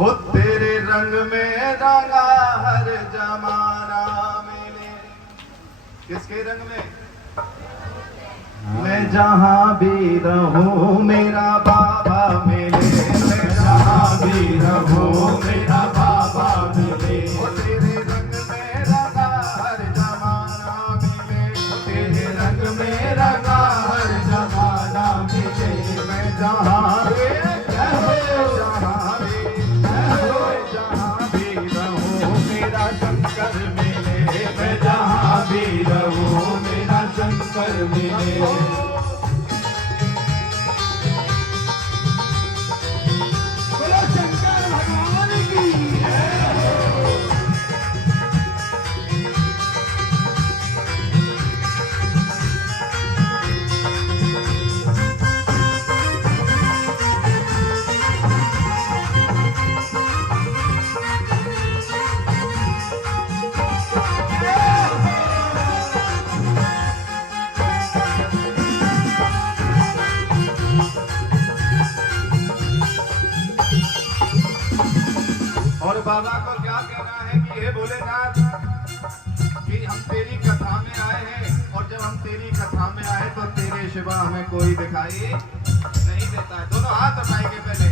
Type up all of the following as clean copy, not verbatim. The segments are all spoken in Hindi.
हो तेरे रंग में रंगा हर जमाना मेरे। किसके रंग में? मैं जहाँ भी रहूं मेरा बाबा मिले, मैं जहाँ भी रहूं मेरा बाबा मिले। ओ तेरे रंग में रंगा हर जमाना मिले, ओ तेरे रंग में रंगा हर जमाना मिले। मैं जहाँ भी रहूं मेरा शंकर मिले, मैं जहाँ भी रहूं मेरा शंकर मिले। और बाबा को क्या कहना है कि हे भोलेनाथ, कि हम तेरी कथा में आए हैं, और जब हम तेरी कथा में आए तो तेरे सिवा हमें कोई दिखाई नहीं देता है। दोनों हाथ उठाएंगे पहले,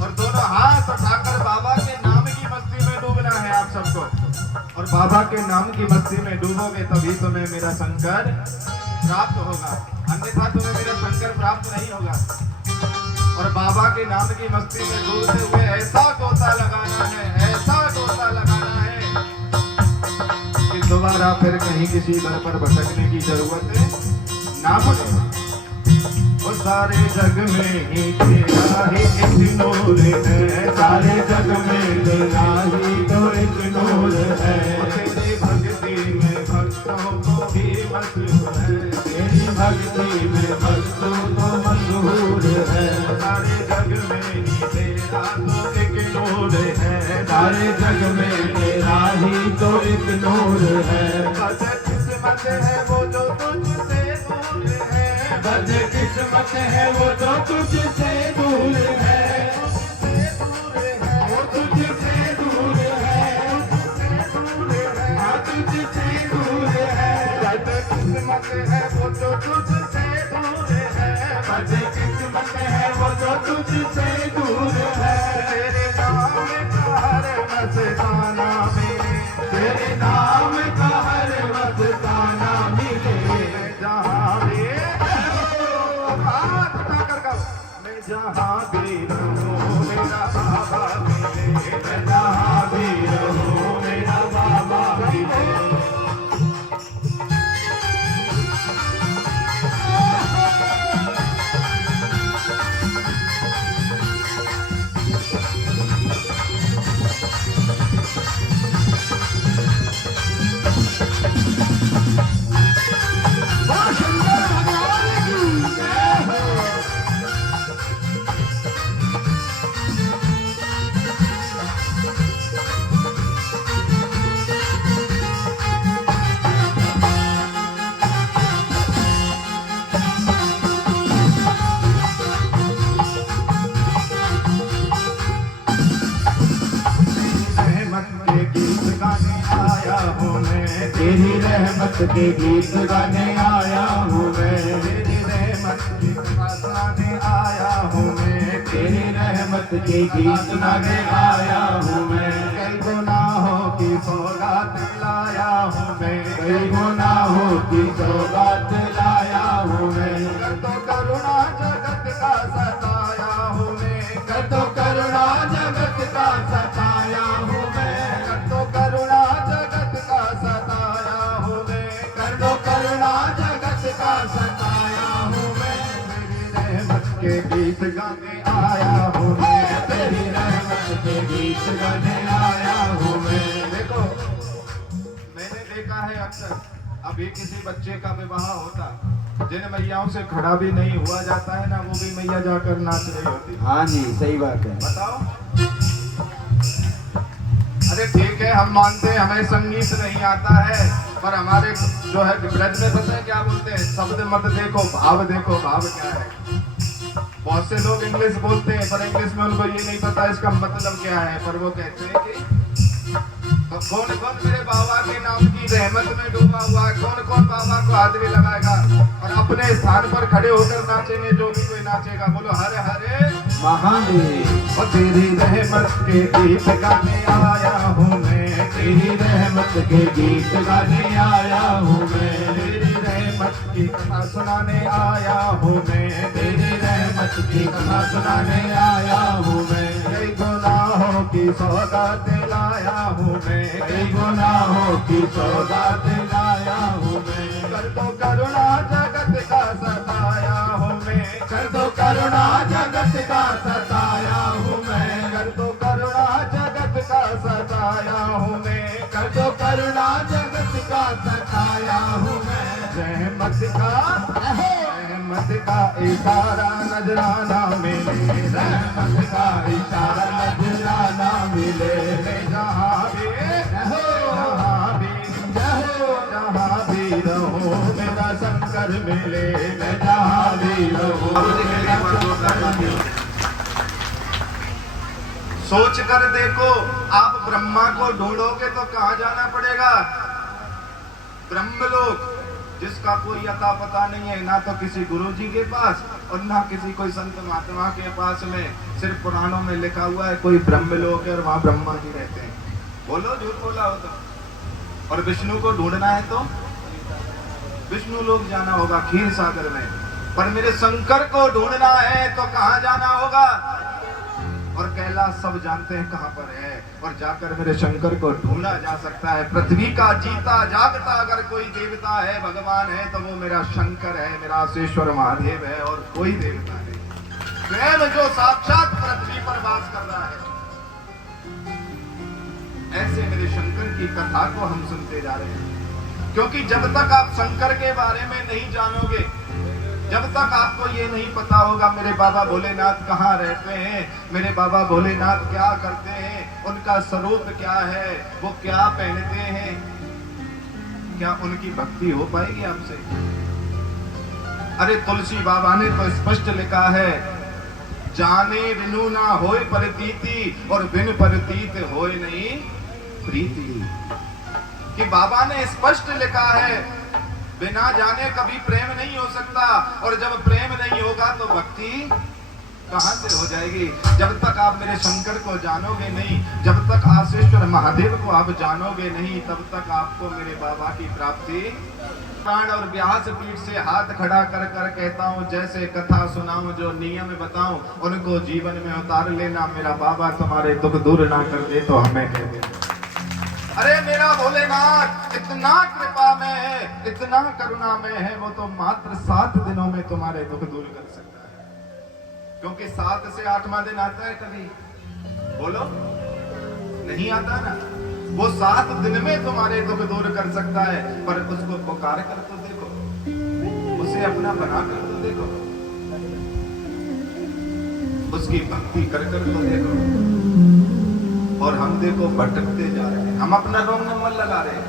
और दोनों हाथ उठाकर बाबा के नाम की मस्ती में डूबना है आप सबको। और बाबा के नाम की मस्ती में डूबोगे तभी तुम्हें मेरा शंकर प्राप्त होगा, अन्यथा तुम्हें मेरा शंकर प्राप्त नहीं होगा। और बाबा के नाम की मस्ती में डूबते हुए ऐसा गोता लगाना है, ऐसा गोता लगाना है कि दोबारा फिर कहीं किसी दर पर भटकने की जरूरत ना पड़े। वो सारे जग में ही तेरा ही एक नूर है, सारे जग में तेरा ही तो एक नूर है। तेरी भक्ति में भक्तों को भी मशहूर है, तेरी भक्ति में भक्तों को मशहूर है। सारे जग में ही तेरा तो एक नूर है, सारे जग में तेरा ही तो एक नूर है। बस किस्मत है वो जो तुझसे दूर है, बस किस्मत है वो जो तुझसे दूर है, वो तुझसे दूर है, हाँ तुझसे दूर है। बस किस्मत है वो जो तुझसे दूर है, बस किस्मत है वो जो तुझसे दूर है। तेरे नाम का हर मस्ताना मिले, तेरे नाम का हर मस्ताना मिले। जहाँ भी हाथ उठाकर गाओ, मैं जहाँ भी रहूं मेरा बाबा मिले, मैं जहाँ भी रहूं मेरा बाबा मिले। तेरी रहमत के गीत गाने आया हूँ मैं, तेरी रहमत के गीत गाने आया हूँ मैं, तेरी रहमत के गीत गाने आया हूँ मैं। कई गुनाहों की सौगात लाया हूँ मैं, कई गुनाहों की सौगात लाया हूँ मैं। कर तो करुणा जगत का सताया हूँ मैं, कर तो करुणा जगत का सताया हूँ मैं, कर तो करुणा जगत का सताया हूँ मैं, कर दो करुणा जगत का सताया हूँ मैं। तेरी रहमत के गीत गाने आया हूँ मैं, तेरी रहमत के गीत गाने आया हूँ मैं। देखो, मैंने देखा है अक्सर अभी किसी बच्चे का विवाह होता, जिन मैयाओं से खड़ा भी नहीं हुआ जाता है ना, वो भी मैया जाकर नाच रही होती। हाँ जी, सही बात है। बताओ, अरे ठीक है, हम मानते हैं हमें संगीत नहीं आता है, पर हमारे जो है ब्रज में पता है क्या बोलते हैं, शब्द मत देखो भाव देखो, भाव क्या है। बहुत से लोग इंग्लिश बोलते हैं पर इंग्लिश में उनको ये नहीं पता इसका मतलब क्या है, पर वो कहते हैं कि तो कौन कौन मेरे बाबा के नाम की रहमत में डूबा हुआ है, कौन कौन बाबा को हाथ भी लगाएगा और अपने स्थान पर खड़े होकर नाचेंगे, जो भी कोई नाचेगा बोलो हरे हरे महादेव। और तेरी रहमत के गीत गाने आया हूँ मैं, तेरी रहमत के गीत गाने आया हूँ मैं, तेरी रहमत की कथा सुनाने आया हूँ मैं, तेरी रहमत की कथा सुनाने आया हूँ मैं, कई गुनाहों की सौगात लाया हूँ मैं, कई गुनाहों की सौगात लाया हूँ मैं, कर दो करुणा जगत का सताया हूँ मैं, कर दो करुणा जगत का सताया हूँ मैं, कर दो करुणा जगत का सताया हूँ मैं, कर दो करुणा जगत का सताया हूँ मैं, रहमत का इशारा नजराना मिले, रहमत का इशारा नजराना मिले, मैं जहाँ भी रहूं मेरा शंकर मिले, मैं जहाँ भी रहूं मेरा शंकर मिले। सोच कर देखो, आप ब्रह्मा को ढूंढोगे तो कहाँ जाना पड़ेगा? ब्रह्मलोक, जिसका कोई अता पता नहीं है, ना तो किसी गुरु जी के पास और ना किसी कोई संत महात्मा के पास में, सिर्फ पुराणों में लिखा हुआ है कोई ब्रह्मलोक है और वहां ब्रह्मा जी रहते हैं। बोलो झूठ बोला हो तो। और विष्णु को ढूंढना है तो विष्णु लोक जाना होगा क्षीर सागर में, पर मेरे शंकर को ढूंढना है तो कहाँ जाना होगा? और कैलाश सब जानते हैं कहाँ पर है, और जाकर मेरे शंकर को ढूंढा जा सकता है। पृथ्वी का जीता जागता अगर कोई देवता है, भगवान है, तो वो मेरा शंकर है, मेरा आशेश्वर महादेव है, और कोई देवता नहीं। स्वयं जो साक्षात पृथ्वी पर वास कर रहा है। ऐसे मेरे शंकर की कथा को हम सुनते जा रहे हैं, क्योंकि जब तक आप शंकर के बारे में नहीं जानोगे, जब तक आपको ये नहीं पता होगा मेरे बाबा भोलेनाथ कहाँ रहते हैं, मेरे बाबा भोलेनाथ क्या करते हैं, उनका स्वरूप क्या है, वो क्या पहनते हैं, क्या उनकी भक्ति हो पाएगी आपसे? अरे तुलसी बाबा ने तो स्पष्ट लिखा है, जाने बिनु ना होए प्रतीति और बिन प्रतीत होए नहीं प्रीति। कि बाबा ने स्पष्ट लिखा है, बिना जाने कभी प्रेम नहीं हो सकता, और जब प्रेम नहीं होगा तो भक्ति कहां से हो जाएगी? जब तक आप मेरे शंकर को जानोगे नहीं, जब तक आशेश्वर महादेव को आप जानोगे नहीं, तब तक आपको मेरे बाबा की प्राप्ति। प्राण और व्यास पीठ से हाथ खड़ा कर कर कहता हूँ, जैसे कथा सुनाऊं, जो नियम बताऊं, उनको जीवन में उतार लेना। मेरा बाबा तुम्हारे दुख दूर ना कर दे तो हमें कह दे। अरे मेरा भोलेनाथ इतना कृपा में है, इतना करुणा में है, वो तो मात्र 7 दिनों में तुम्हारे दुख दूर कर सकता है। क्योंकि 7 से 8वां दिन आता है कभी? बोलो, नहीं आता ना। वो 7 दिन में तुम्हारे दुख दूर कर सकता है, पर उसको पुकार कर तो देखो, उसे अपना बना कर तो देखो, उसकी भक्ति कर कर तो देखो। और हम देखो भटकते जा रहे हैं, हम अपना रॉन्ग नंबर लगा रहे हैं।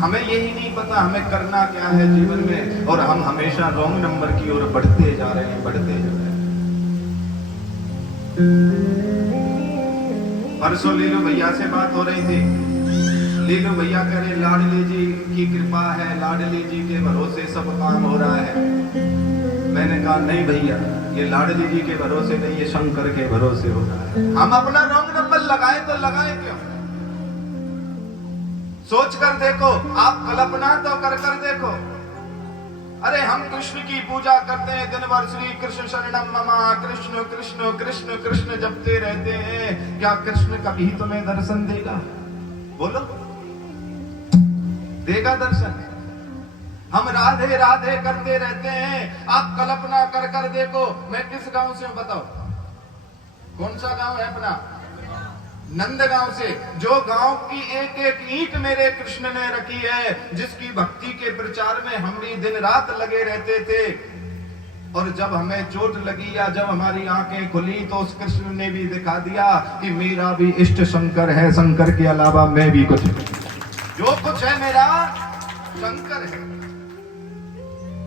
हमें यही नहीं पता हमें करना क्या है जीवन में, और हम हमेशा रॉन्ग नंबर की ओर बढ़ते जा रहे हैं, बढ़ते जा रहे हैं। परसों लीलू भैया से बात हो रही थी। लीलू भैया कह रहे लाडली जी की कृपा है, लाडली जी के भरोसे सब काम हो रहा है। मैंने कहा नहीं भैया, ये लाडली जी के भरोसे नहीं, ये शंकर के भरोसे हो रहा है। हम अपना रॉन्ग नंबर लगाए तो लगाए क्यों? सोच कर देखो, आप कल्पना तो कर कर देखो। अरे हम कृष्ण की पूजा करते हैं, दिन भर श्री कृष्ण शरणम ममा, कृष्ण कृष्ण कृष्ण कृष्ण जपते रहते हैं। क्या कृष्ण कभी तुम्हें दर्शन देगा? बोलो, देगा दर्शन? हम राधे राधे करते रहते हैं। आप कल्पना कर कर देखो, मैं किस गांव से हूं बताओ? कौन सा गांव है अपना? नंदगांव से। जो गांव की एक एक ईंट मेरे कृष्ण ने रखी है, जिसकी भक्ति के प्रचार में हम भी दिन रात लगे रहते थे। और जब हमें चोट लगी या जब हमारी आंखें खुली, तो उस कृष्ण ने भी दिखा दिया कि मेरा भी इष्ट शंकर है, शंकर के अलावा मैं भी कुछ, जो कुछ है मेरा शंकर है।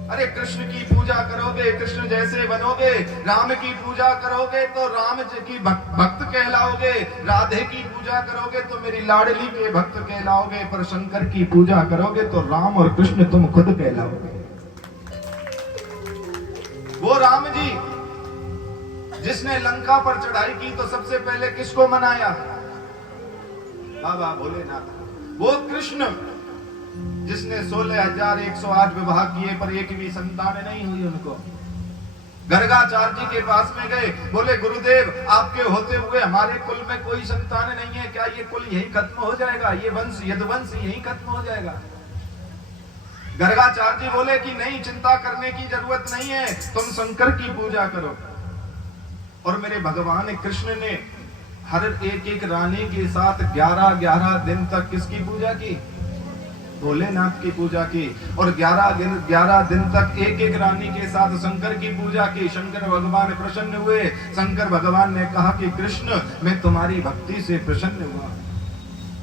अरे कृष्ण की पूजा करोगे, कृष्ण जैसे बनोगे। राम की पूजा करोगे तो राम जी की भक्त कहलाओगे। राधे की पूजा करोगे तो मेरी लाडली के भक्त कहलाओगे। पर शंकर की पूजा करोगे तो राम और कृष्ण तुम खुद कहलाओगे। वो राम जी जिसने लंका पर चढ़ाई की तो सबसे पहले किसको मनाया? बाबा भोलेनाथ। वो कृष्ण जिसने 16,108 विवाह किए पर एक भी संतान नहीं हुई उनको। गर्गाचार्य जी के पास में गए, बोले गुरुदेव आपके होते हुए हमारे कुल में कोई संतान नहीं है, क्या ये कुल यही खत्म हो जाएगा? ये वंश यदुवंश यही खत्म हो जाएगा? गर्गाचार्य जी बोले कि नहीं, चिंता करने की जरूरत नहीं है, तुम शंकर की पूजा करो। और मेरे भगवान कृष्ण ने हर एक एक रानी के साथ 11-11 दिन तक किसकी पूजा की? भोलेनाथ की पूजा की। और 11 दिन तक एक एक रानी के साथ शंकर की पूजा की। शंकर भगवान प्रसन्न हुए। शंकर भगवान ने कहा कि कृष्ण मैं तुम्हारी भक्ति से प्रसन्न हुआ,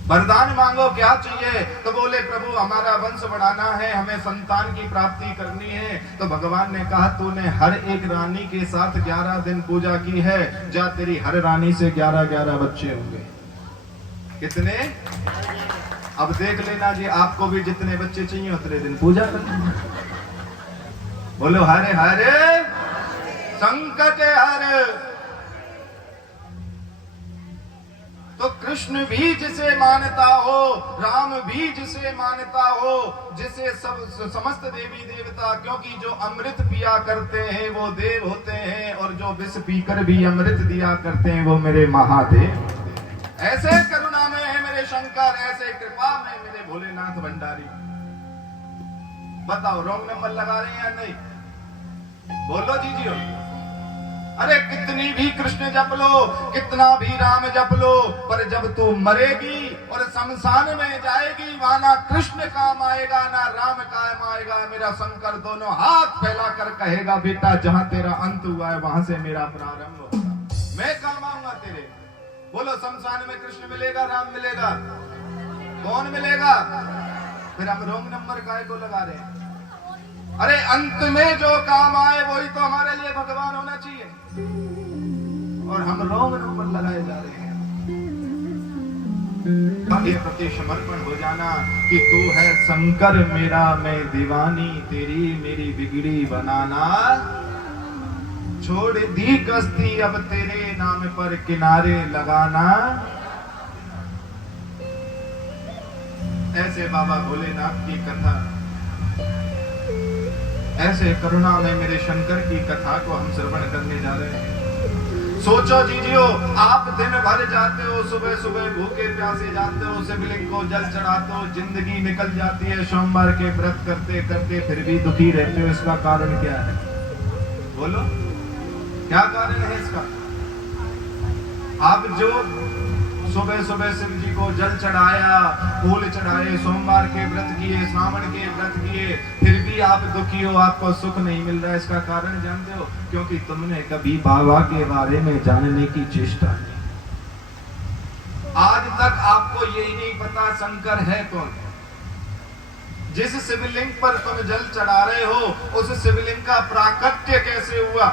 वरदान मांगो, क्या चाहिए? तो बोले प्रभु हमारा वंश बढ़ाना है, हमें संतान की प्राप्ति करनी है। तो भगवान ने कहा तूने हर एक रानी के साथ 11 दिन पूजा की है, जा तेरी हर रानी से 11-11 बच्चे होंगे। कितने? अब देख लेना जी, आपको भी जितने बच्चे चाहिए उतने दिन पूजा करना। बोलो हरे हरे संकट हर। तो कृष्ण भी जिसे मानता हो, राम भी जिसे मानता हो, जिसे सब समस्त देवी देवता, क्योंकि जो अमृत पिया करते हैं वो देव होते हैं, और जो विष पीकर भी अमृत दिया करते हैं वो मेरे महादेव। ऐसे करुणा में है मेरे शंकर, ऐसे कृपा में मेरे भोलेनाथ भंडारी। बताओ रॉन्ग नंबर लगा रहे हैं या नहीं? बोलो जीजियो। अरे कितनी भी कृष्ण जप लो, कितना भी राम जप लो, पर जब तू मरेगी और शमशान में जाएगी, वहां ना कृष्ण काम आएगा ना राम काम आएगा। मेरा शंकर दोनों हाथ फैला कर कहेगा बेटा जहां तेरा अंत हुआ है वहां से मेरा प्रारंभ होगा, मैं काम आऊंगा तेरे। बोलो शमशान में कृष्ण मिलेगा, राम मिलेगा, कौन मिलेगा? फिर हम रॉन्ग नंबर काहे को लगा रहे हैं? अरे अंत में जो काम आए वही तो हमारे लिए भगवान होना चाहिए, और हम रॉन्ग नंबर लगाए जा रहे हैं। ये प्रति समर्पण हो जाना कि तू है शंकर मेरा मैं दीवानी, तेरी मेरी बिगड़ी बनाना। छोड़ दी कश्ती अब तेरे नाम पर किनारे लगाना। ऐसे बाबा भोलेनाथ की कथा, ऐसे करुणा में मेरे शंकर की कथा को हम श्रवण करने जा रहे हैं। सोचो जीजियो, आप दिन भर जाते हो, सुबह सुबह भूखे प्यासे जाते हो, शिवलिंग को जल चढ़ाते हो, जिंदगी निकल जाती है सोमवार के व्रत करते करते, फिर भी दुखी रहते हो। इसका कारण क्या है? बोलो क्या कारण है इसका? आप जो सुबह सुबह शिव जी को जल चढ़ाया, फूल चढ़ाए, सोमवार के व्रत किए, श्रावण के व्रत किए, फिर भी आप दुखी हो, आपको सुख नहीं मिल रहा है। इसका कारण जानते हो? क्योंकि तुमने कभी बाबा के बारे में जानने की चेष्टा नहीं। आज तक आपको यही नहीं पता शंकर है कौन। जिस शिवलिंग पर तुम जल चढ़ा रहे हो उस शिवलिंग का प्राकट्य कैसे हुआ?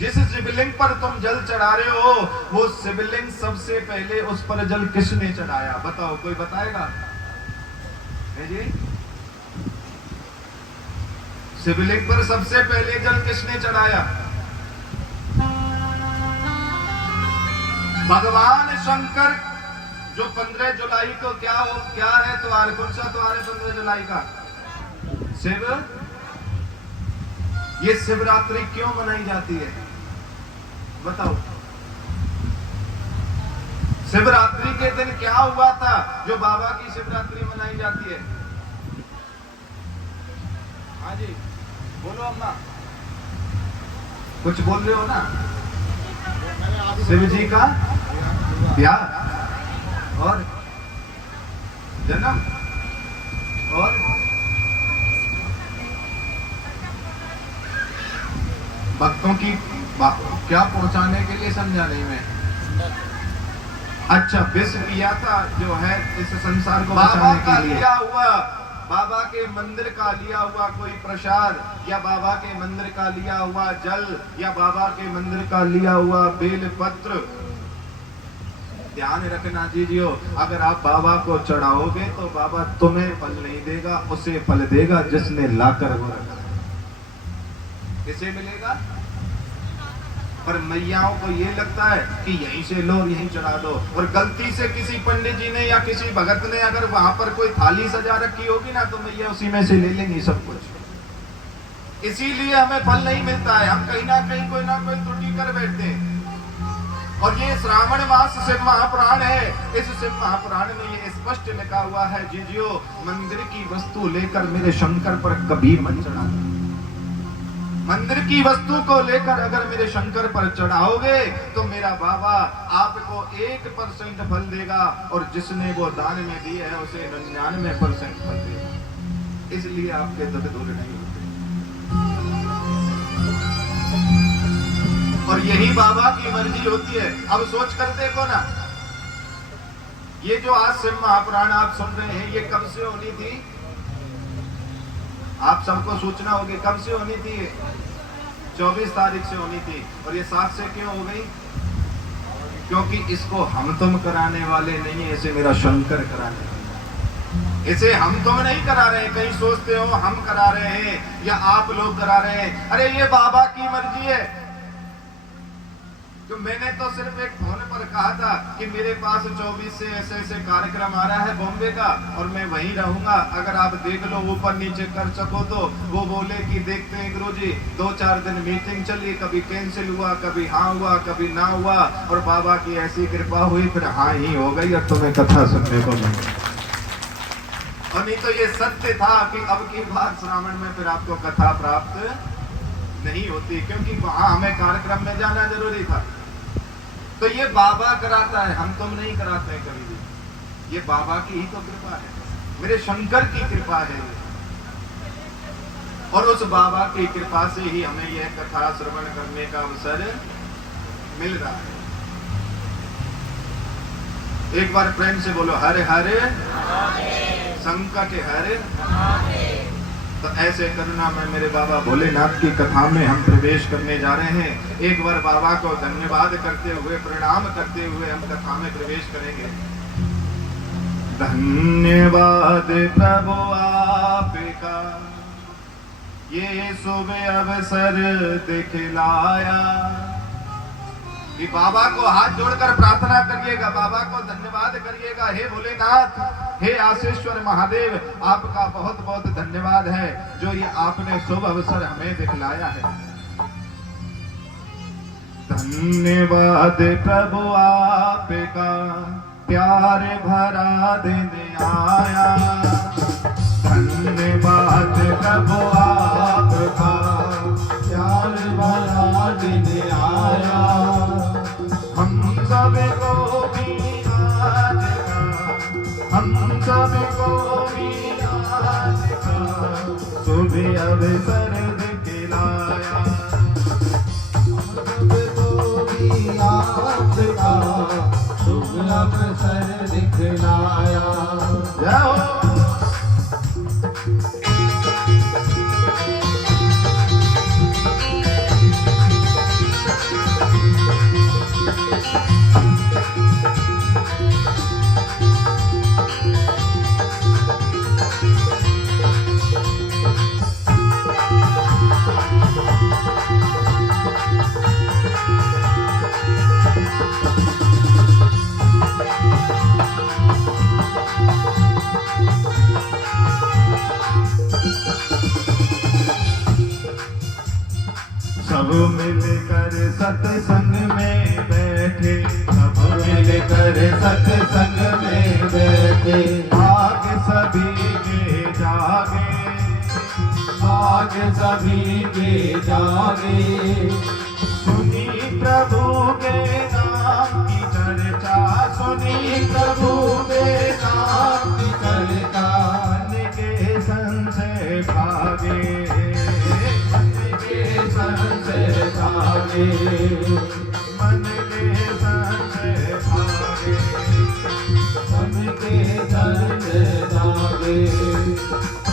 जिस शिवलिंग पर तुम जल चढ़ा रहे हो वो शिवलिंग सबसे पहले उस पर जल किसने चढ़ाया? बताओ, कोई बताएगा? है जी? शिवलिंग पर सबसे पहले जल किसने चढ़ाया? भगवान शंकर। जो 15 जुलाई को क्या है त्योहार? कौन सा त्योहार है 15 जुलाई का? शिव। ये शिवरात्रि क्यों मनाई जाती है बताओ? शिवरात्रि के दिन क्या हुआ था जो बाबा की शिवरात्रि मनाई जाती है? हाँ जी बोलो अम्मा, कुछ बोल रहे हो ना? शिव जी का प्यार और जन्म और भक्तों की क्या पहुंचाने के लिए, समझा नहीं मैं। अच्छा, विष पिया था जो है इस संसार को बचाने के लिए। क्या हुआ? बाबा के मंदिर का लिया हुआ कोई प्रसाद या बाबा के मंदिर का लिया हुआ जल या बाबा के मंदिर का लिया हुआ बेल पत्र, ध्यान रखना जीजियो, अगर आप बाबा को चढ़ाओगे तो बाबा तुम्हें फल नहीं देगा, उसे फल देगा जिसने लाकर वो रखा। किसे मिलेगा? पर मैयाओं को ये लगता है कि यहीं से लो, यहीं चढ़ा दो, और गलती से किसी पंडित जी ने या किसी भगत ने अगर वहां पर कोई थाली सजा रखी होगी ना, तो मैया उसी में से ले लेंगी सब कुछ। इसीलिए हमें फल नहीं मिलता है, हम कहीं ना कहीं कोई ना कोई त्रुटि कर बैठते हैं। और ये श्रावण मास शिव महापुराण है, इस शिव महापुराण में ये स्पष्ट लिखा हुआ है जीजियो, मंदिर की वस्तु लेकर मेरे शंकर पर कभी मत चढ़ाना। मंदिर की वस्तु को लेकर अगर मेरे शंकर पर चढ़ाओगे तो मेरा बाबा आपको 1% फल देगा, और जिसने वो दान में दिए है उसे 99% फल देगा। इसलिए आपके दुख दूर नहीं होते। और यही बाबा की मर्जी होती है। अब सोच कर देखो ना, ये जो आज शिव महापुराण आप सुन रहे हैं, ये कब से होनी थी? आप सबको सूचना होगी कब से होनी थी? 24 तारीख से होनी थी। और ये 7 से क्यों हो गई? क्योंकि इसको हम तुम कराने वाले नहीं है, इसे मेरा शंकर कराने वाले। इसे हम तुम नहीं करा रहे। कहीं सोचते हो हम करा रहे हैं या आप लोग करा रहे हैं, अरे ये बाबा की मर्जी है। तो मैंने तो सिर्फ एक फोन पर कहा था कि मेरे पास 24 से ऐसे ऐसे कार्यक्रम आ रहा है बॉम्बे का, और मैं वहीं रहूंगा, अगर आप देख लो ऊपर नीचे कर सको तो। वो बोले कि देखते हैं गुरुजी, 2-4 दिन मीटिंग चली, कभी कैंसिल हुआ, कभी हाँ हुआ, कभी ना हुआ, और बाबा की ऐसी कृपा हुई फिर हाँ ही हो गई, और तुम्हें कथा सुनने को मिली। और नहीं तो ये सत्य था कि अब की बार श्रावण में फिर आपको कथा प्राप्त नहीं होती, क्योंकि वहां हमें कार्यक्रम में जाना जरूरी था। तो ये बाबा कराता है, हम तुम नहीं कराते हैं कभी भी। ये बाबा की ही तो कृपा है, मेरे शंकर की कृपा है। और उस बाबा की कृपा से ही हमें यह कथा श्रवण करने का अवसर मिल रहा है। एक बार प्रेम से बोलो हरे हरे, संकट हरे। तो ऐसे करुणा में मेरे बाबा भोलेनाथ की कथा में हम प्रवेश करने जा रहे हैं। एक बार बाबा को धन्यवाद करते हुए, प्रणाम करते हुए हम कथा में प्रवेश करेंगे। धन्यवाद प्रभु आपका, ये शुभ अवसर दिखलाया। कि बाबा को हाथ जोड़कर प्रार्थना करिएगा, बाबा को धन्यवाद करिएगा। हे भोलेनाथ, हे आशीश्वर महादेव, आपका बहुत बहुत धन्यवाद है जो ये आपने शुभ अवसर हमें दिखलाया है। धन्यवाद प्रभु आपका, प्यार भरा देने आया। धन्यवाद प्रभु आपका, प्यार भरा देने आया। हम सबको भी आज का, हम सबको भी आज का शुभ अवसर दिखलाया। हम सबको भी आज का शुभ अवसर दिखलाया। जय हो। सब मिलकर सत्संग में बैठे, सब मिलकर सत्संग में बैठे। भाग सभी के जागे, भाग सभी के जागे। सुनी प्रभु के नाम की चर्चा, सुनी प्रभु के नाम की चर्चा। मन के संशय भागे, संशय भागे, मन के संशय भागे, मन के संशय भागे।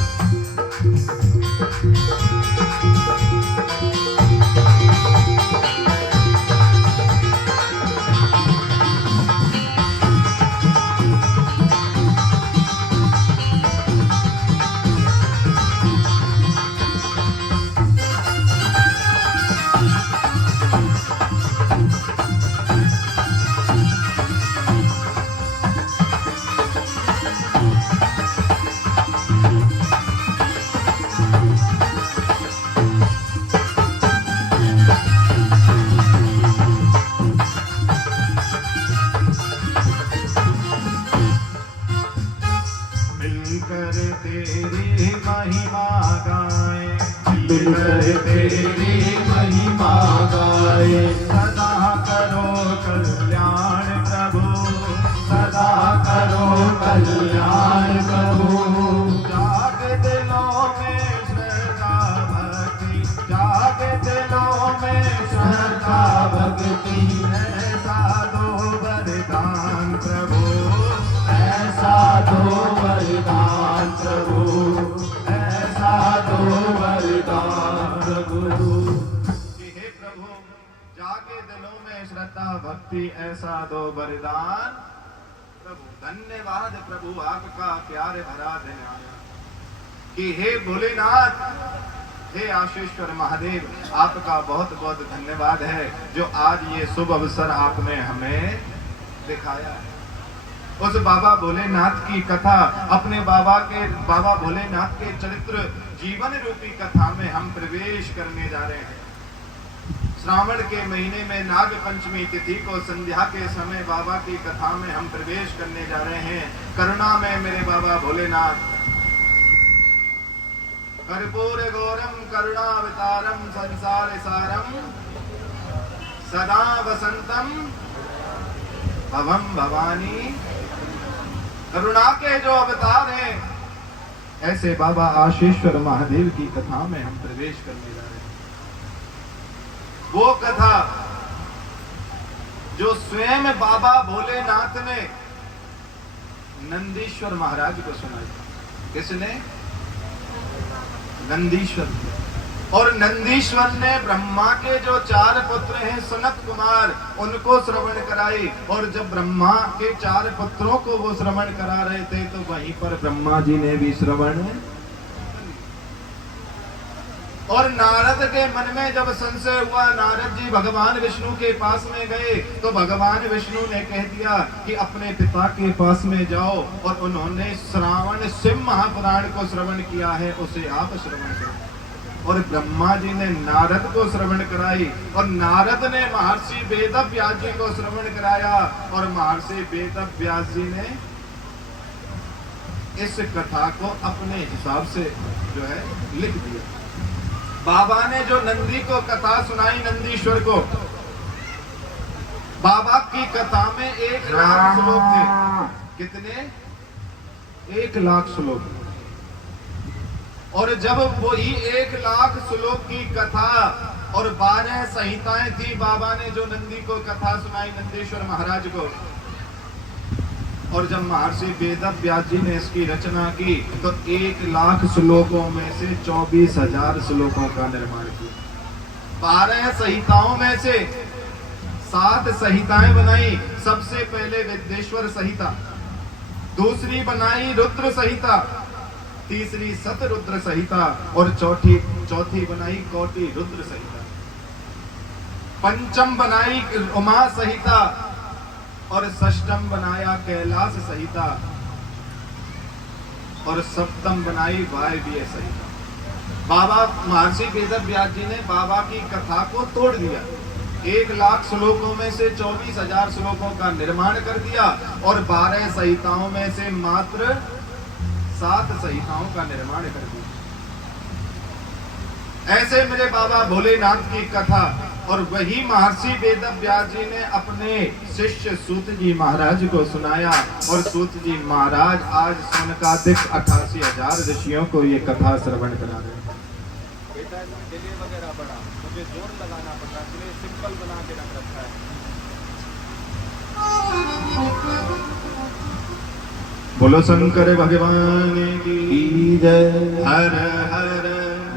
तेरी महिमा गाए। सदा करो कल्याण प्रभु, सदा करो कल्याण प्रभु। जाग दिलों में श्रद्धा भक्ति, जाग दिलों में श्रद्धा भक्ति, ऐसा दो वरदान प्रभु, ऐसा दो वरदान प्रभु, ऐसा दो वरदान प्रभु। कि हे प्रभु जागे दिलों में श्रद्धा भक्ति ऐसा दो वरदान प्रभु। धन्यवाद प्रभु आपका प्यारे भरा दिन आया। कि हे भोलेनाथ, हे आशीश्वर महादेव, आपका बहुत बहुत धन्यवाद है जो आज ये शुभ अवसर आपने हमें दिखाया है। उस बाबा भोलेनाथ की कथा, अपने बाबा भोलेनाथ के चरित्र जीवन रूपी कथा में हम प्रवेश करने जा रहे हैं। श्रावण के महीने में नाग पंचमी तिथि को संध्या के समय बाबा की कथा में हम प्रवेश करने जा रहे हैं। करुणा में मेरे बाबा भोलेनाथ, कर्पूर गौरम करुणावतारम संसार सारम सदा वसंतम भवम भवानी। करुणा के जो अवतार हैं, ऐसे बाबा आशीश्वर महादेव की कथा में हम प्रवेश करने जा रहे हैं। वो कथा जो स्वयं बाबा भोलेनाथ ने नंदीश्वर महाराज को सुनाई। किसने? नंदीश्वर। और नंदीश्वर ने ब्रह्मा के जो 4 पुत्र हैं सनत कुमार, उनको श्रवण कराई। और जब ब्रह्मा के 4 पुत्रों को वो श्रवण करा रहे थे तो वहीं पर ब्रह्मा जी ने भी श्रवण। और नारद के मन में जब संशय हुआ, नारद जी भगवान विष्णु के पास में गए तो भगवान विष्णु ने कह दिया कि अपने पिता के पास में जाओ। और उन्होंने श्रावण सिंह महापुराण को श्रवण किया है, उसे आप श्रवण करो। और ब्रह्मा जी ने नारद को श्रवण कराई और नारद ने महर्षि वेदव्यास जी को श्रवण कराया। और महर्षि वेदव्यास जी ने इस कथा को अपने हिसाब से जो है लिख दिया। बाबा ने जो नंदी को कथा सुनाई, नंदीश्वर को, बाबा की कथा में 1 लाख श्लोक थे। कितने? 1 लाख श्लोक। और जब वही 1 लाख श्लोक की कथा और 12 संहिताएं थी, बाबा ने जो नंदी को कथा सुनाई, नंदीश्वर महाराज को। और जब महर्षि वेदव्यास जी ने इसकी रचना की तो 1 लाख श्लोकों में से 24,000 श्लोकों का निर्माण किया। 12 संहिताओं में से 7 संहिताएं बनाई। सबसे पहले विद्येश्वर संहिता, दूसरी बनाई रुद्र संहिता, तीसरी सतरुद्र संहिता और चौथी बनाई कोटि रुद्र संहिता। पंचम बनाई उमा संहिता और षष्टम बनाया कैलाश संहिता और सप्तम बनाई वायव्य संहिता। बाबा महर्षि वेदव्यास जी ने बाबा की कथा को तोड़ दिया। 1 लाख श्लोकों में से 24,000 श्लोकों का निर्माण कर दिया और 12 संहिताओं में से मात्र 7 संहिताओं का निर्माण कर दिया। ऐसे मेरे बाबा भोलेनाथ की कथा। और वही महर्षि वेदव्यास जी ने अपने शिष्य सूत जी महाराज को सुनाया। और सूत जी महाराज आज सनकादिक 88,000 ऋषियों को ये कथा श्रवण करा रहे हैं। बेटा डिले वगैरह बड़ा, मुझे जोर लगाना पड़ा, इसलिए सिंपल बना के रख रखा है। बोलो शंकर भगवान की जय। हर हर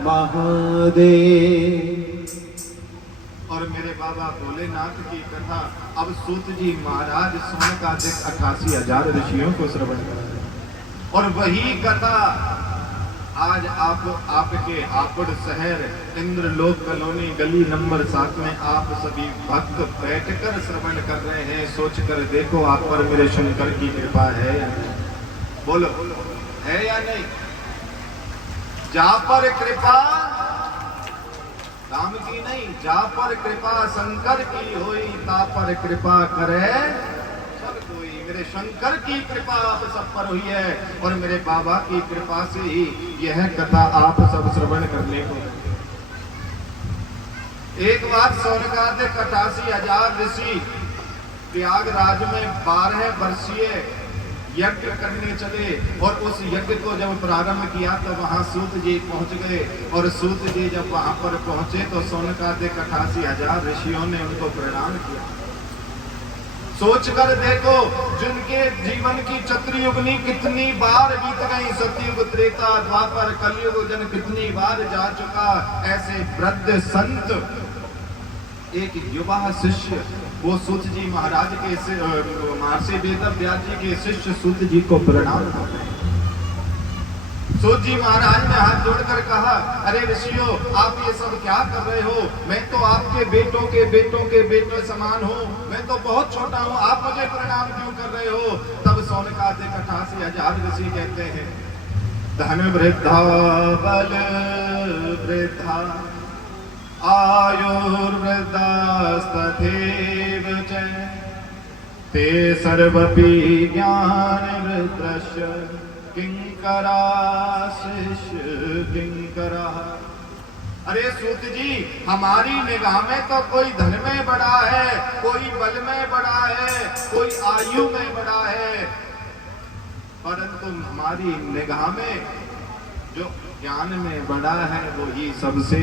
महादेव। और मेरे बाबा भोलेनाथ की कथा अब सूत जी महाराज सनकादिक 88,000 ऋषियों को श्रवण करा रहे हैं। और वही कथा आज आपके हापुड़ शहर इंद्रलोक कॉलोनी गली नंबर 7 में आप सभी भक्त बैठकर श्रवण कर रहे हैं। सोच कर देखो आप पर मेरे शंकर की कृपा है या नहीं? बोलो, है या नहीं? जा पर कृपा राम की नहीं, जा पर कृपा शंकर की होई, ता पर कृपा करे सब कोई। मेरे शंकर की कृपा आप सब पर हुई है और मेरे बाबा की कृपा से ही यह कथा आप सब श्रवण करने को। एक बार सोनकादिक 88,000 ऋषि प्रयागराज में 12 वर्षीय यज्ञ करने चले और उस यज्ञ को जब प्रारंभ किया तो वहां सूत जी पहुंच गए और सूत जी जब वहां पर पहुंचे तो सोनकादिक 88,000 ऋषियों ने उनको प्रणाम किया। सोचकर देखो जिनके जीवन की चतुर्युगनी कितनी बार बीत गई, सतयुग त्रेता द्वापर कलयुग जन कितनी बार जा चुका। ऐसे वृद्ध संत एक युवा शिष्य वो सूत जी महाराज के महर्षि वेदव्यास जी के शिष्य सूत जी को प्रणाम कर रहे हैं। सूत जी महाराज ने हाथ जोड़कर कहा, अरे ऋषियों आप ये सब क्या कर रहे हो? मैं तो आपके बेटों के बेटों के बेटे समान हूँ, मैं तो बहुत छोटा हूँ, आप मुझे प्रणाम क्यों कर रहे हो? तब सोनकादिक 88,000 ऋषि कहते हैं, धन वृद्धा बल वृद्धा आयुर्वृद्धास्तथैव च ते सर्वपि ज्ञानवृद्धस्य किंकराशिष किंकरा। अरे सूत जी हमारी निगाह में तो कोई धन में बड़ा है, कोई बल में बड़ा है, कोई आयु में बड़ा है, परंतु हमारी निगाह में जो ज्ञान में बड़ा है वो ही सबसे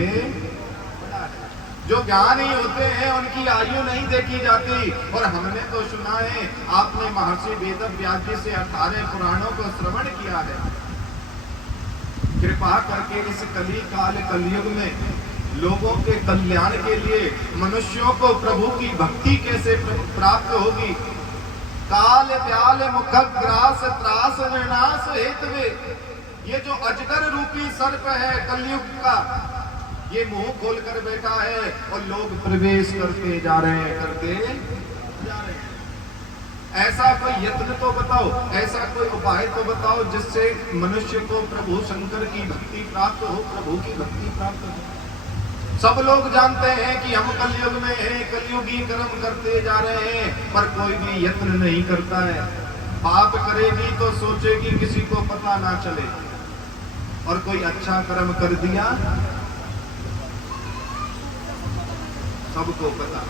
जो ज्ञानी होते हैं उनकी आयु नहीं देखी जाती। और हमने तो सुना है, आपने महर्षि वेदव्यास जी से 18 पुराणों को श्रवण किया है। कृपा करके इस कली काल कलयुग में लोगों के कल्याण के लिए मनुष्यों को प्रभु की भक्ति कैसे प्राप्त होगी। काल व्याल मुख ग्रास त्रास विनाश हेतवे, ये जो अजगर रूपी सर्प है कलयुग का, ये मुंह खोलकर बैठा है और लोग प्रवेश करते जा रहे हैं, करते जा रहे हैं। ऐसा कोई यत्न तो बताओ, ऐसा कोई उपाय तो बताओ जिससे मनुष्य को प्रभु शंकर की भक्ति प्राप्त हो, प्रभु की भक्ति प्राप्त हो। सब लोग जानते हैं कि हम कलयुग में हैं, कलयुगी कर्म करते जा रहे हैं, पर कोई भी यत्न नहीं करता है। पाप करेगी तो सोचेगी किसी को पता ना चले, और कोई अच्छा कर्म कर दिया सबको पता।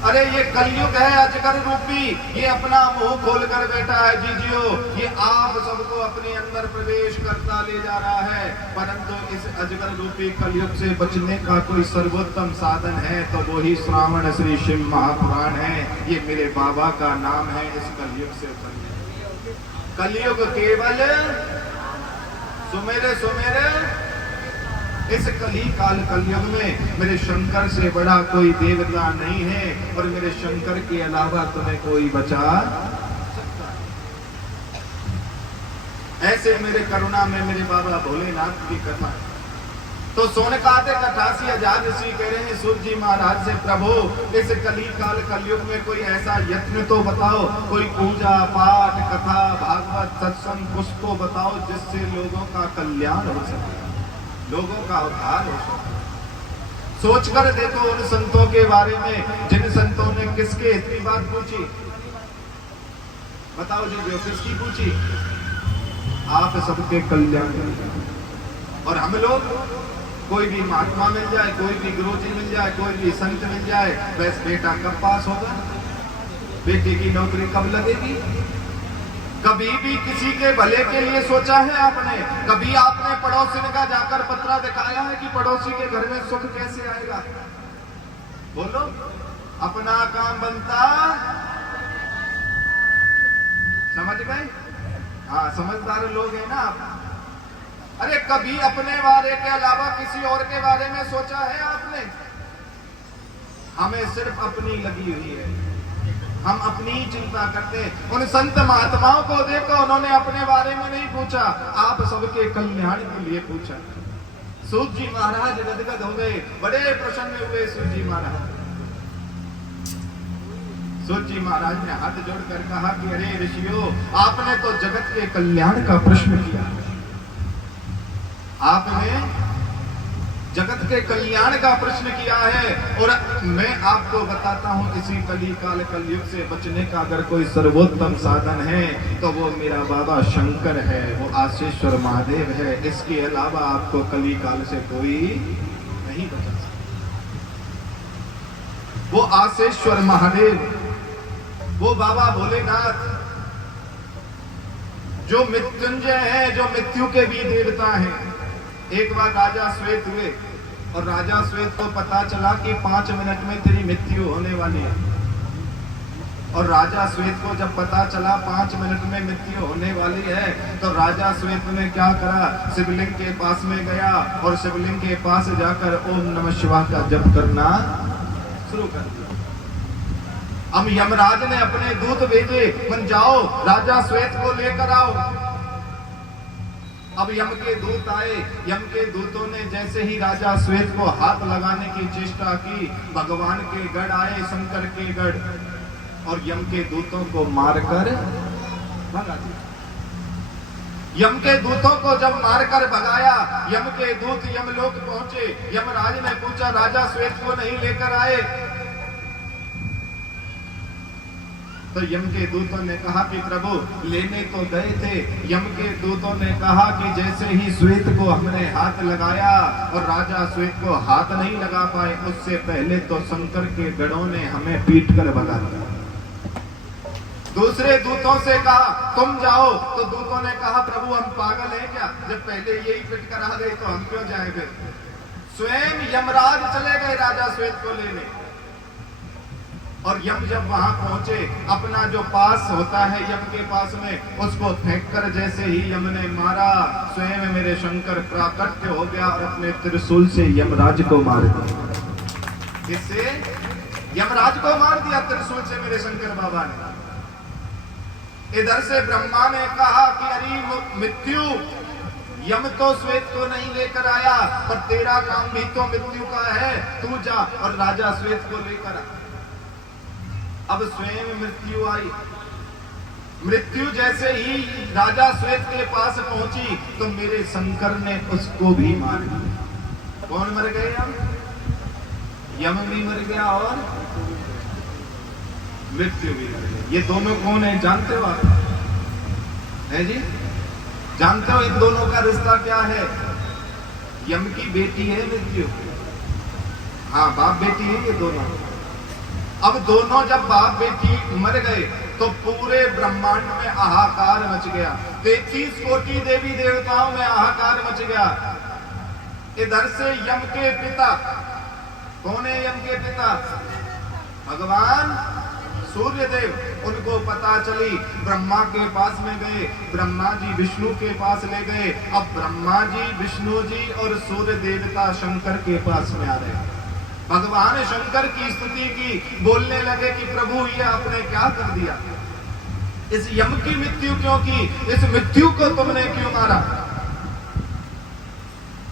अरे ये कलयुग है अजगर रूपी, ये अपना मुंह खोलकर बैठा है जीजियो, ये आप सबको अपने अंदर प्रवेश करता ले जा रहा है। परंतु इस अजगर रूपी कलयुग से बचने का कोई सर्वोत्तम साधन है तो वो ही श्रावण श्री शिव महापुराण है। ये मेरे बाबा का नाम है। इस कलयुग से कलयुग केवल सुमेरे सुमेरे, इस कली काल कलयुग में मेरे शंकर से बड़ा कोई देवता नहीं है और मेरे शंकर के अलावा तुम्हें कोई बचा सकता। ऐसे मेरे करुणा में मेरे बाबा भोलेनाथ की कथा। तो सोनकादिक 88,000 ऋषि कह रहे हैं सूत जी महाराज से, प्रभु इस कली काल कलयुग में कोई ऐसा यत्न तो बताओ, कोई पूजा पाठ कथा भागवत सत्संग कुछ तो बताओ जिससे लोगों का कल्याण हो सके, लोगों का उद्धार हो सके। सोचकर देखो उन संतों के बारे में जिन संतों ने किसके इतनी बात पूछी, बताओ जी जो किसकी पूछी, आप सबके कल्याण। और हम लोग कोई भी महात्मा मिल जाए, कोई भी गुरुजी मिल जाए, कोई भी संत मिल जाए, बस बेटा कब पास होगा, बेटे की नौकरी कब लगेगी। कभी भी किसी के भले के लिए सोचा है आपने? कभी आपने पड़ोसी का जाकर पत्रा दिखाया है कि पड़ोसी के घर में सुख कैसे आएगा? बोलो, अपना काम बनता, समझ गए? हाँ, समझदार लोग हैं ना आप। अरे कभी अपने बारे के अलावा किसी और के बारे में सोचा है आपने? हमें सिर्फ अपनी लगी हुई है, हम अपनी ही चिंता करते हैं। उन संत महात्माओं को देखो, उन्होंने अपने बारे में नहीं पूछा, आप सबके कल्याण के लिए पूछा। सूत जी महाराज गदगद हो गए, बड़े प्रसन्न हुए सूत जी महाराज। सूत जी महाराज ने हाथ जोड़कर कहा कि अरे ऋषियों, आपने तो जगत के कल्याण का प्रश्न किया, आपने जगत के कल्याण का प्रश्न किया है। और मैं आपको बताता हूं, इसी कली काल कलयुग से बचने का अगर कोई सर्वोत्तम साधन है तो वो मेरा बाबा शंकर है, वो आशीश्वर महादेव है। इसके अलावा आपको कली काल से कोई नहीं बचा सकता। वो आसेश्वर महादेव, वो बाबा भोलेनाथ जो मृत्युंजय है, जो मृत्यु के भी देवता हैं। एक बार राजा श्वेत हुए और राजा श्वेत को पता चला कि 5 मिनट में तेरी मृत्यु होने वाली है। और राजा श्वेत को जब पता चला 5 मिनट में मृत्यु होने वाली है, तो राजा श्वेत ने क्या करा, शिवलिंग के पास में गया और शिवलिंग के पास जाकर ओम नमः शिवाय का जप करना शुरू कर दिया। अब यमराज ने अपने दूत भेजे, मन जाओ राजा श्वेत को लेकर आओ। अब यम के दूत आए। यम के दूतों ने जैसे ही राजा श्वेत को हाथ लगाने की चेष्टा की, भगवान के गढ़ आए, शंकर के गढ़, और यम के दूतों को मारकर भगा दिया। यम के दूतों को जब मारकर भगाया, यम के दूत यमलोक पहुंचे। यमराज ने पूछा राजा श्वेत को नहीं लेकर आए? तो यम के दूतों ने कहा कि प्रभु लेने तो गए थे। यम के दूतों ने कहा कि जैसे ही श्वेत को हमने हाथ लगाया और राजा श्वेत को हाथ नहीं लगा पाए, उससे पहले तो शंकर के गढ़ों ने हमें पीट कर भगा दिया। दूसरे दूतों से कहा तुम जाओ, तो दूतों ने कहा प्रभु हम पागल हैं क्या, जब पहले यही पिट कर आ गए तो हम क्यों जाएंगे। स्वयं यमराज चले गए राजा श्वेत को लेने। और यम जब वहां पहुंचे, अपना जो पास होता है यम के पास में, उसको फेंक कर जैसे ही यम ने मारा, स्वयं मेरे शंकर प्राकट्य हो गया और अपने त्रिशूल से यमराज को मार दिया। इससे यमराज को मार दिया त्रिशूल से मेरे शंकर बाबा ने। इधर से ब्रह्मा ने कहा कि अरे मृत्यु, यम तो श्वेत को नहीं लेकर आया, पर तेरा काम भी तो मृत्यु का है, तू जा और राजा श्वेत को लेकर आ। अब स्वयं मृत्यु आई। मृत्यु जैसे ही राजा श्वेत के पास पहुंची, तो मेरे शंकर ने उसको भी मार दिया। कौन मर गए? यम भी मर गया और मृत्यु भी मर गई। ये दोनों कौन है जानते हो आप? है जी? जानते हो इन दोनों का रिश्ता क्या है? यम की बेटी है मृत्यु। हाँ, बाप बेटी है ये दोनों। अब दोनों जब बाप बेटी मर गए तो पूरे ब्रह्मांड में हाहाकार मच गया। 33 कोटि देवी देवताओं में हाहाकार मच गया। इधर से यम के पिता, कौन है यम के पिता? भगवान सूर्यदेव। उनको पता चली, ब्रह्मा के पास में गए, ब्रह्मा जी विष्णु के पास ले गए। अब ब्रह्मा जी, विष्णु जी और सूर्य देवता शंकर के पास में आ रहे। भगवान शंकर की स्तुति की, बोलने लगे कि प्रभु ये आपने क्या कर दिया, इस यम की मृत्यु क्यों की, इस मृत्यु को तुमने क्यों मारा।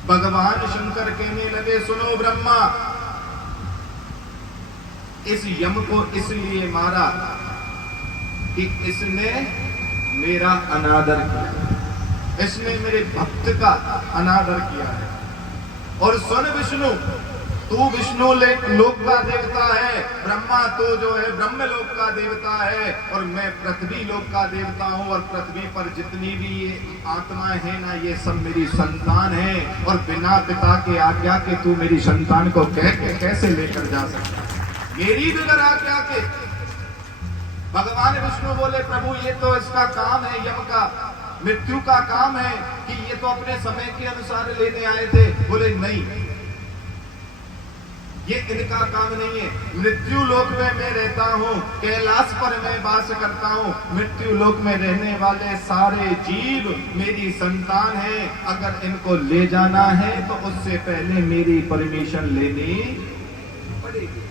भगवान शंकर कहने लगे सुनो ब्रह्मा, इस यम को इसलिए मारा कि इसने मेरा अनादर किया, इसने मेरे भक्त का अनादर किया है। और सुन विष्णु, तू विष्णु लोक का देवता है, ब्रह्मा तो जो है ब्रह्म लोक का देवता है, और मैं पृथ्वी लोक का देवता हूँ। और पृथ्वी पर जितनी भी ये आत्माएं हैं ना, ये सब मेरी संतान है। और बिना पिता के आज्ञा के तू मेरी संतान को कैसे लेकर जा सकता, मेरी बिगर आज्ञा के। भगवान विष्णु बोले प्रभु ये तो इसका काम है, यम का मृत्यु का काम है कि ये तो अपने समय के अनुसार लेने आए थे। बोले नहीं, ये इनका काम नहीं है। मृत्यु लोक में मैं रहता हूँ, कैलाश पर मैं वास करता हूँ। मृत्यु लोक में रहने वाले सारे जीव मेरी संतान हैं। अगर इनको ले जाना है तो उससे पहले मेरी परमिशन लेनी पड़ेगी।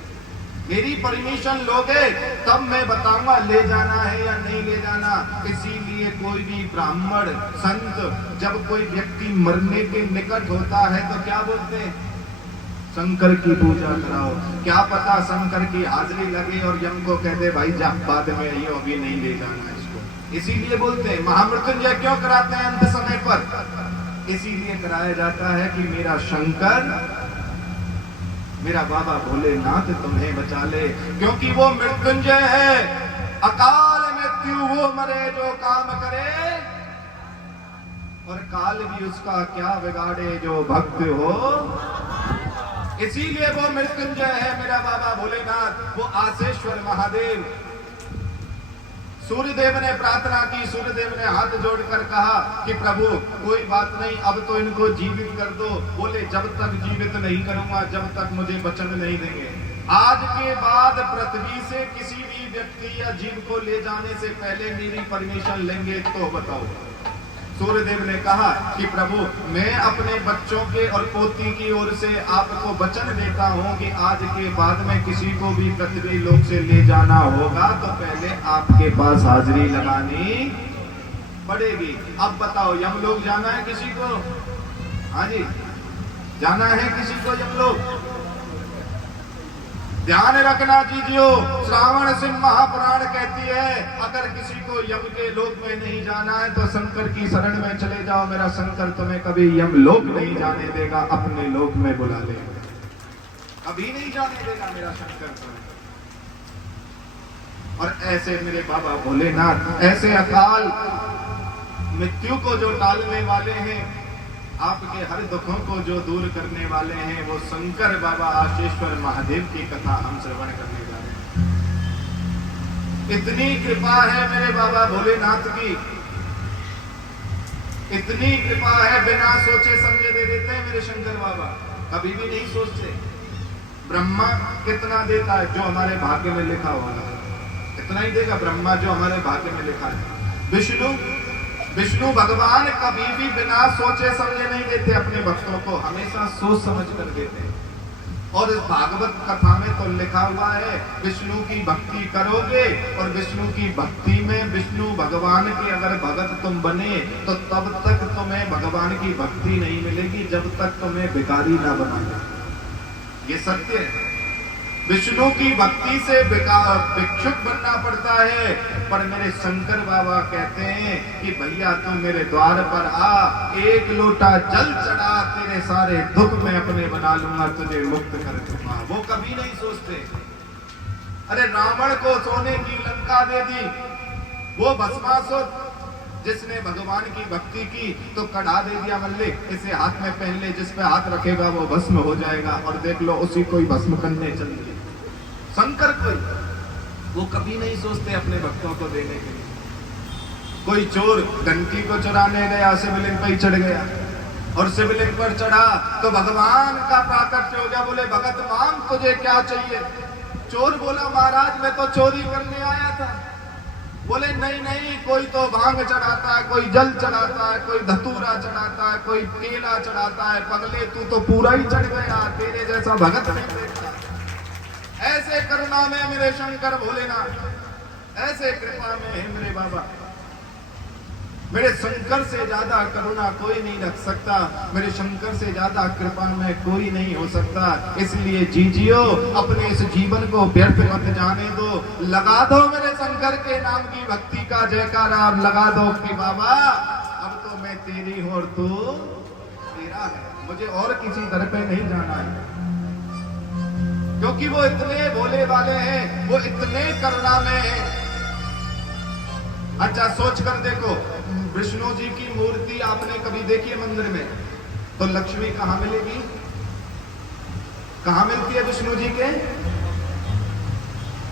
मेरी परमिशन लोगे तब मैं बताऊंगा ले जाना है या नहीं ले जाना। इसीलिए कोई भी ब्राह्मण संत जब कोई व्यक्ति मरने के निकट होता है तो क्या बोलते हैं? शंकर की पूजा कराओ। क्या पता शंकर की हाजिरी लगे और यम को कहते भाई जा बाद में आइयो, अभी नहीं ले जाना इसको। इसीलिए बोलते हैं महामृत्युंजय क्यों कराते हैं अंत समय पर? इसीलिए कराया जाता है कि मेरा शंकर, मेरा बाबा भोलेनाथ तुम्हें बचा ले, क्योंकि वो मृत्युंजय है। अकाल मृत्यु वो मरे जो काम करे, और काल भी उसका क्या बिगाड़े जो भक्त हो। इसीलिए वो मृत्युंजय है मेरा बाबा भोलेनाथ, वो आसेश्वर महादेव। सूर्यदेव ने प्रार्थना की, सूर्यदेव ने हाथ जोड़कर कहा कि प्रभु कोई बात नहीं, अब तो इनको जीवित कर दो। बोले जब तक जीवित नहीं करूंगा जब तक मुझे वचन नहीं देंगे। आज के बाद पृथ्वी से किसी भी व्यक्ति या जीव को ले जाने से पहले मेरी परमिशन लेंगे तो बताओ। सूर्यदेव ने कहा कि प्रभु मैं अपने बच्चों के और पोती की ओर से आपको वचन देता हूं कि आज के बाद में किसी को भी पृथ्वी लोक से ले जाना होगा तो पहले आपके पास हाजिरी लगानी पड़ेगी। अब बताओ यमलोक जाना है किसी को? हाँ जी, जाना है किसी को यमलोक? ध्यान रखना जीजियो, श्रावण सिंह महापुराण कहती है अगर किसी को यम के लोक में नहीं जाना है तो शंकर की शरण में चले जाओ। मेरा शंकर तुम्हें कभी यम लोक नहीं जाने देगा, अपने लोक में बुला लेगा, कभी नहीं जाने देगा मेरा शंकर तुम्हें। और ऐसे मेरे बाबा भोलेनाथ, ऐसे अकाल मृत्यु को जो टालने वाले हैं, आपके हर दुखों को जो दूर करने वाले हैं, वो शंकर बाबा आशेश्वर महादेव की कथा हम श्रवण करने जा रहे हैं। इतनी कृपा है मेरे बाबा भोलेनाथ की, इतनी कृपा है, बिना सोचे समझे दे देते हैं मेरे शंकर बाबा, कभी भी नहीं सोचते। ब्रह्मा कितना देता है? जो हमारे भाग्य में लिखा हुआ है इतना ही देगा ब्रह्मा, जो हमारे भाग्य में लिखा है। विष्णु भगवान कभी भी बिना सोचे समझे नहीं देते अपने भक्तों को, हमेशा सोच समझ कर देते हैं। और इस भागवत कथा में तो लिखा हुआ है विष्णु की भक्ति करोगे, और विष्णु की भक्ति में विष्णु भगवान के अगर भगत तुम बने तो तब तक तुम्हें भगवान की भक्ति नहीं मिलेगी जब तक तुम्हें भिखारी ना बना दे। ये सत्य है। विष्णु की भक्ति से भिक्षुक बनना पड़ता है, पर मेरे शंकर बाबा कहते हैं कि भैया तू मेरे द्वार पर आ, एक लोटा जल चढ़ा, तेरे सारे दुख मैं अपने बना लूंगा, तुझे मुक्त कर दूंगा। वो कभी नहीं सोचते। अरे रावण को सोने की लंका दे दी, वो भस्मासुर जिसने भगवान की भक्ति की तो कड़ा दे दिया, मल्लिक इसे हाथ में पहन ले, जिस पे हाथ रखेगा वो भस्म हो जाएगा। और देख लो उसी को ही भस्म करने चल दिए शंकर कोई, वो कभी नहीं सोचते अपने भक्तों को देने के लिए। कोई चोर घंटी को चुराने गया, शिवलिंग पर ही चढ़ गया, और शिवलिंग पर चढ़ा तो भगवान का प्राकट्य हो गया। बोले भगत मांग तुझे क्या चाहिए? चोर बोला महाराज मैं तो चोरी करने आया था। बोले नहीं नहीं, कोई तो भांग चढ़ाता है, कोई जल चढ़ाता है, कोई धतूरा चढ़ाता है, कोई केला चढ़ाता है, पगले तू तो पूरा ही चढ़ गया, तेरे जैसा भगत नहीं देखता। ऐसे करुणा में मेरे शंकर भोलेनाथ, ऐसे कृपा में है मेरे बाबा। मेरे शंकर से ज्यादा करुणा कोई नहीं रख सकता, मेरे शंकर से ज्यादा कृपा में कोई नहीं हो सकता। इसलिए जीजियो, अपने इस जीवन को व्यर्थ मत जाने दो, लगा दो मेरे शंकर के नाम की भक्ति का जयकारा, लगा दो कि बाबा अब तो मैं तेरी हूं और तू तेरा है, मुझे और किसी दर पे नहीं जाना है। क्योंकि वो इतने भोले वाले हैं, वो इतने करुणा में हैं। अच्छा सोच कर देखो, विष्णु जी की मूर्ति आपने कभी देखी है मंदिर में? तो लक्ष्मी कहां मिलेगी? कहां मिलती है विष्णु जी के?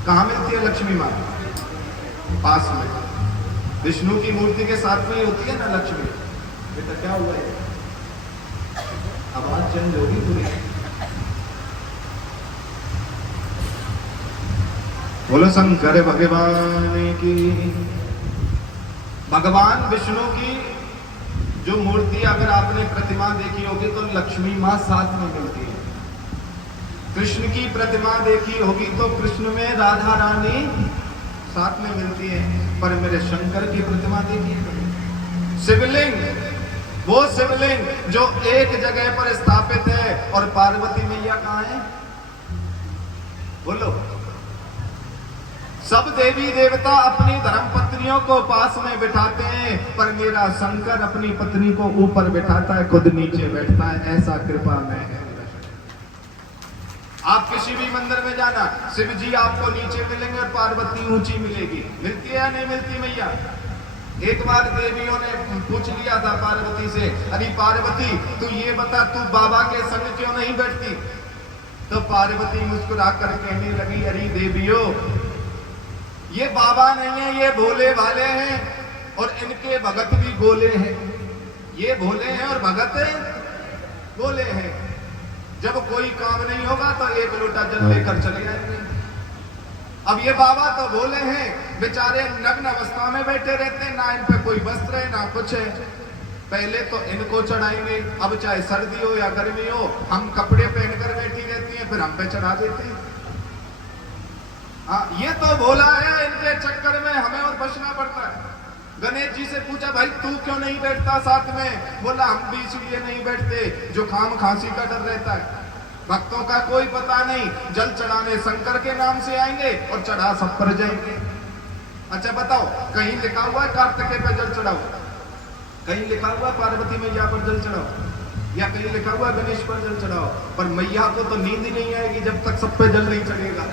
कहां मिलती है लक्ष्मी मां? पास में। विष्णु की मूर्ति के साथ में ही होती है ना लक्ष्मी। बेटा क्या हुआ है? आवाज चेंज होगी पूरी। बोलो शंकर भगवान की। भगवान विष्णु की जो मूर्ति अगर आपने प्रतिमा देखी होगी तो लक्ष्मी मां साथ में मिलती है। कृष्ण की प्रतिमा देखी होगी तो कृष्ण में राधा रानी साथ में मिलती है। पर मेरे शंकर की प्रतिमा देखी है, शिवलिंग, वो शिवलिंग जो एक जगह पर स्थापित है, और पार्वती मैया कहां है? बोलो। सब देवी देवता अपनी धर्मपत्नियों को पास में बिठाते हैं, पर मेरा शंकर अपनी पत्नी को ऊपर बिठाता है, खुद नीचे बैठता है। ऐसा कृपा में है। आप किसी भी मंदिर में जाना, शिव जी आपको नीचे मिलेंगे और पार्वती ऊंची मिलेगी। मिलती है या नहीं मिलती मैया? एक बार देवियों ने पूछ लिया था पार्वती से, अरे पार्वती तू ये बता, तू बाबा के संग क्यों नहीं बैठती? तो पार्वती मुस्कुरा कर कहने लगी, अरे देवियों, ये बाबा नहीं है, ये भोले वाले हैं और इनके भगत भी गोले हैं। ये भोले हैं और भगत गोले हैं। जब कोई काम नहीं होगा तो एक लोटा जल लेकर चले आएंगे। अब ये बाबा तो भोले हैं, बेचारे नग्न अवस्था में बैठे रहते हैं, ना इन पे कोई वस्त्र है ना कुछ है। पहले तो इनको चढ़ाएंगे, अब चाहे सर्दी हो या गर्मी हो, हम कपड़े पहनकर बैठी रहती हैं, फिर हम पे चढ़ा देते हैं। ये तो भोला है, इनके चक्कर में हमें और बचना पड़ता है। गणेश जी से पूछा, भाई तू क्यों नहीं बैठता साथ में? बोला, हम भी इसलिए नहीं बैठते, जुकाम खांसी का डर रहता है। भक्तों का कोई पता नहीं, जल चढ़ाने शंकर के नाम से आएंगे और चढ़ा सब पर जाएंगे। अच्छा बताओ, कहीं लिखा हुआ है कार्तिकेय पे जल चढ़ाओ? कहीं लिखा हुआ है पार्वती मैया पर जल चढ़ाओ? या कहीं लिखा हुआ है गणेश पर जल चढ़ाओ? पर मैया को तो नींद ही नहीं आएगी जब तक सब पे जल नहीं चढ़ेगा।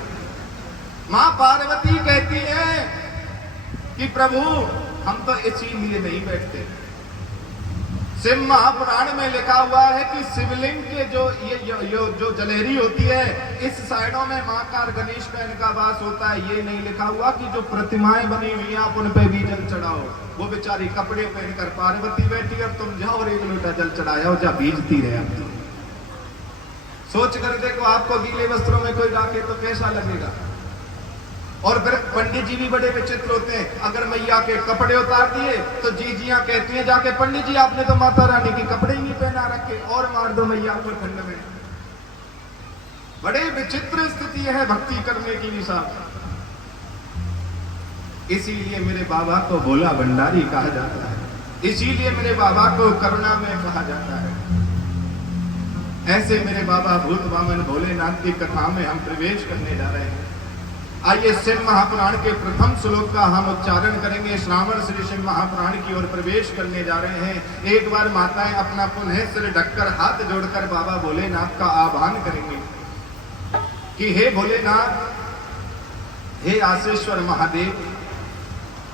मां पार्वती कहती है कि प्रभु, हम तो इसीलिए नहीं बैठते। शिव महापुराण में लिखा हुआ है कि शिवलिंग के जो जलेहरी होती है, इस साइडों में महाकाल गणेश का इनका वास होता है। ये नहीं लिखा हुआ कि जो प्रतिमाएं बनी हुई हैं आप उन पे भी जल चढ़ाओ। वो बेचारी कपड़े पहनकर पार्वती बैठी और तुम जाओ और एक लोटा जल चढ़ाया जा, भीजती रहे। अब तो सोच कर देखो, आपको गीले वस्त्रों में कोई राखे तो कैसा लगेगा। और फिर पंडित जी भी बड़े विचित्र होते हैं। अगर मैया के कपड़े उतार दिए तो जीजियां कहती हैं जाके, पंडित जी आपने तो माता रानी के कपड़े ही नहीं पहना रखे, और मार दो मैया को ठंड में। बड़े विचित्र स्थिति है भक्ति करने की भी साथ। इसीलिए मेरे बाबा को भोला भंडारी कहा जाता है, इसीलिए मेरे बाबा को करुणा में कहा जाता है। ऐसे मेरे बाबा भूत वामन भोलेनाथ की कथा में हम प्रवेश करने जा रहे हैं। आइए शिव महापुराण के प्रथम श्लोक का हम उच्चारण करेंगे। श्रावण श्री शिव महापुराण की ओर प्रवेश करने जा रहे हैं। एक बार माताएं अपना पुनः सिर ढककर हाथ जोड़कर बाबा भोलेनाथ का आह्वान करेंगे कि हे भोलेनाथ, हे आशेश्वर महादेव,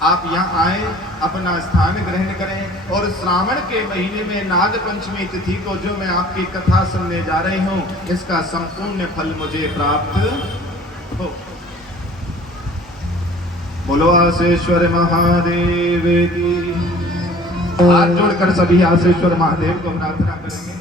आप यहाँ आए, अपना स्थान ग्रहण करें और श्रावण के महीने में नाग पंचमी तिथि को जो मैं आपकी कथा सुनने जा रही हूँ, इसका संपूर्ण फल मुझे प्राप्त हो। बोलो आशेश्वर महादेव की। हाथ जोड़कर सभी आशेश्वर महादेव को प्रार्थना करेंगे।